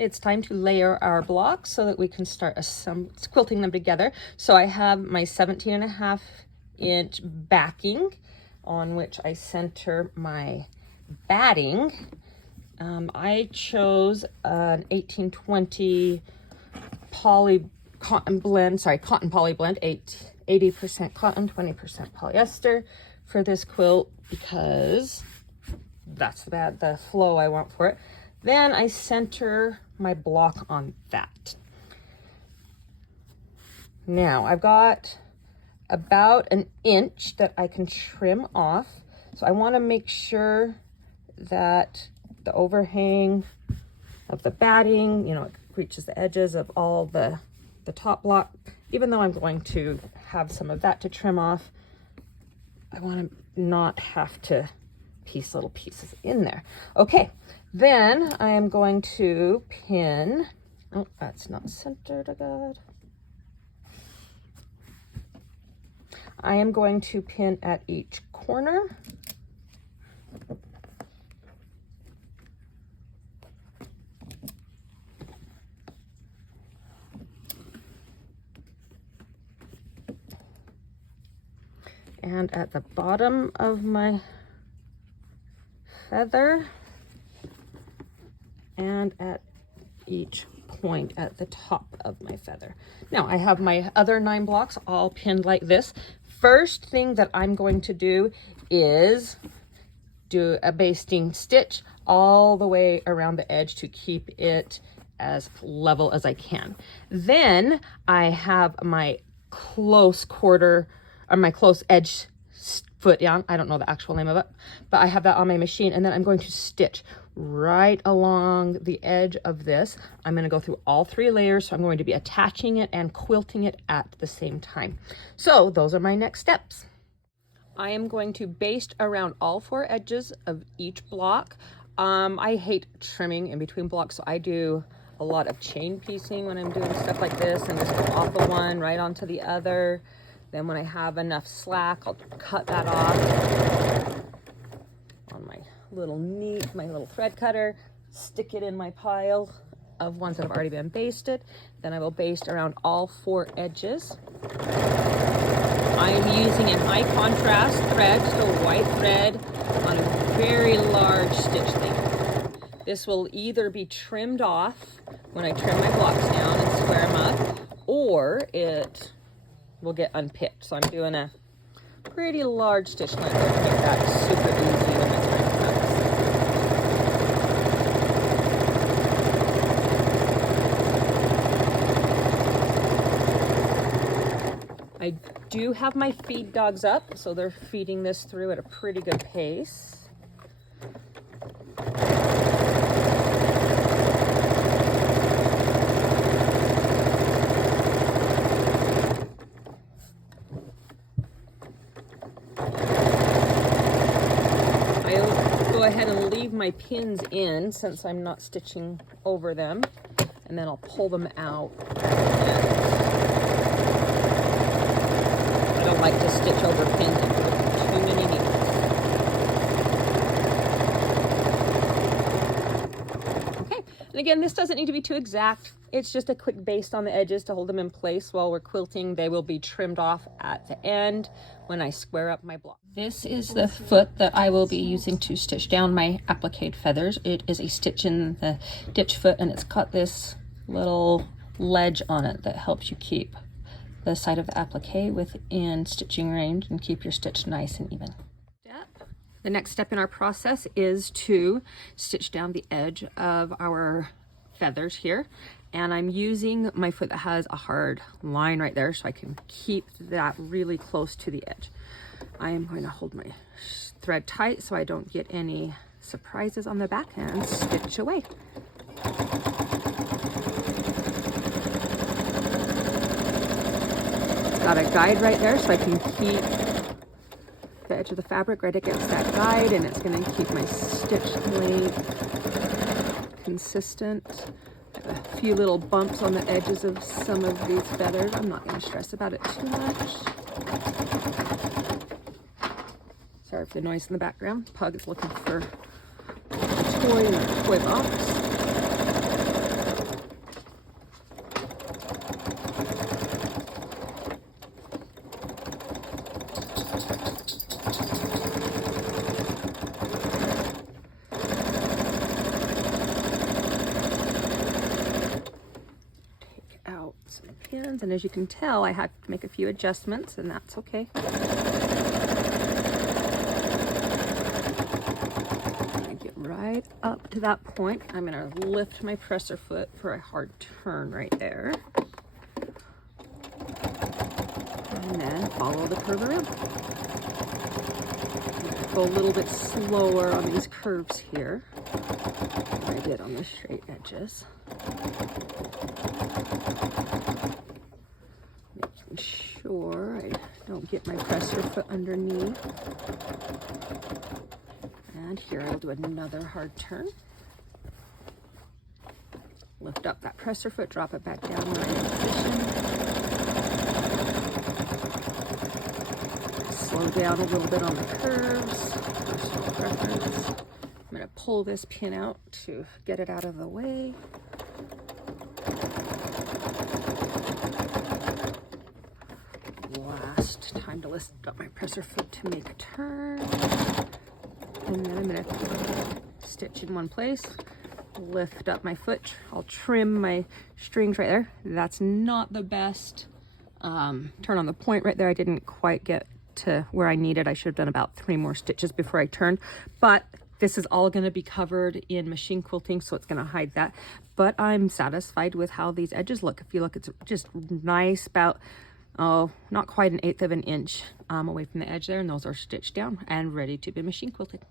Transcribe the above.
It's time to layer our blocks so that we can start quilting them together. So I have my 17.5-inch backing on which I center my batting. I chose an 1820 cotton poly blend, 80% cotton, 20% polyester for this quilt because that's the flow I want for it. Then I center my block on that. Now I've got about an inch that I can trim off. So I want to make sure that the overhang of the batting, you know, it reaches the edges of all the top block. Even though I'm going to have some of that to trim off, I want to not have to piece little pieces in there. Okay, then I am going to pin, oh, that's not centered, oh God. I am going to pin at each corner. And at the bottom of my feather, and at each point at the top of my feather. Now I have my other 9 blocks all pinned like this. First thing that I'm going to do is do a basting stitch all the way around the edge to keep it as level as I can. Then I have my close quarter, or my close edge foot yarn. I don't know the actual name of it, but I have that on my machine, and then I'm going to stitch right along the edge of this. I'm going to go through all 3 layers, so I'm going to be attaching it and quilting it at the same time. So those are my next steps. I am going to baste around all 4 edges of each block. I hate trimming in between blocks, so I do a lot of chain piecing when I'm doing stuff like this, and just go off of one right onto the other. Then when I have enough slack, I'll cut that off on my little thread cutter, stick it in my pile of ones that have already been basted. Then I will baste around all 4 edges. I am using an high contrast thread, just a white thread on a very large stitch length. This will either be trimmed off when I trim my blocks down and square them up, or it will get unpicked. So I'm doing a pretty large stitch length to make that super easy when I try to practice. I do have my feed dogs up, so they're feeding this through at a pretty good pace. My pins in since I'm not stitching over them, and then I'll pull them out. I don't like to stitch over pins and put too many needles. Okay, and again, this doesn't need to be too exact. It's just a quick baste on the edges to hold them in place while we're quilting. They will be trimmed off at the end when I square up my block. This is the foot that I will be using to stitch down my appliqué feathers. It is a stitch in the ditch foot, and it's got this little ledge on it that helps you keep the side of the appliqué within stitching range and keep your stitch nice and even. The next step in our process is to stitch down the edge of our feathers here, and I'm using my foot that has a hard line right there so I can keep that really close to the edge. I am going to hold my thread tight so I don't get any surprises on the back and stitch away. It's got a guide right there so I can keep the edge of the fabric right against that guide, and it's going to keep my stitch length consistent. I have a few little bumps on the edges of some of these feathers. I'm not going to stress about it too much. Sorry for the noise in the background. Pug is looking for a toy in a toy box. pins, and as you can tell, I had to make a few adjustments, and that's okay. Get right up to that point. I'm going to lift my presser foot for a hard turn right there. And then follow the curve around. Go a little bit slower on these curves here than I did on the straight edges. Making sure I don't get my presser foot underneath. And here I'll do another hard turn. Lift up that presser foot, drop it back down right in position. Slow down a little bit on the curves, personal preference. I'm going to pull this pin out to get it out of the way. Last time to lift up my presser foot to make a turn. And then I'm going to stitch in one place, lift up my foot. I'll trim my strings right there. That's not the best turn on the point right there. I didn't quite get to where I needed. I should have done about 3 more stitches before I turned, but this is all going to be covered in machine quilting, so it's going to hide that. But I'm satisfied with how these edges look. If you look, it's just nice, about not quite 1/8 of an inch away from the edge there, and those are stitched down and ready to be machine quilted.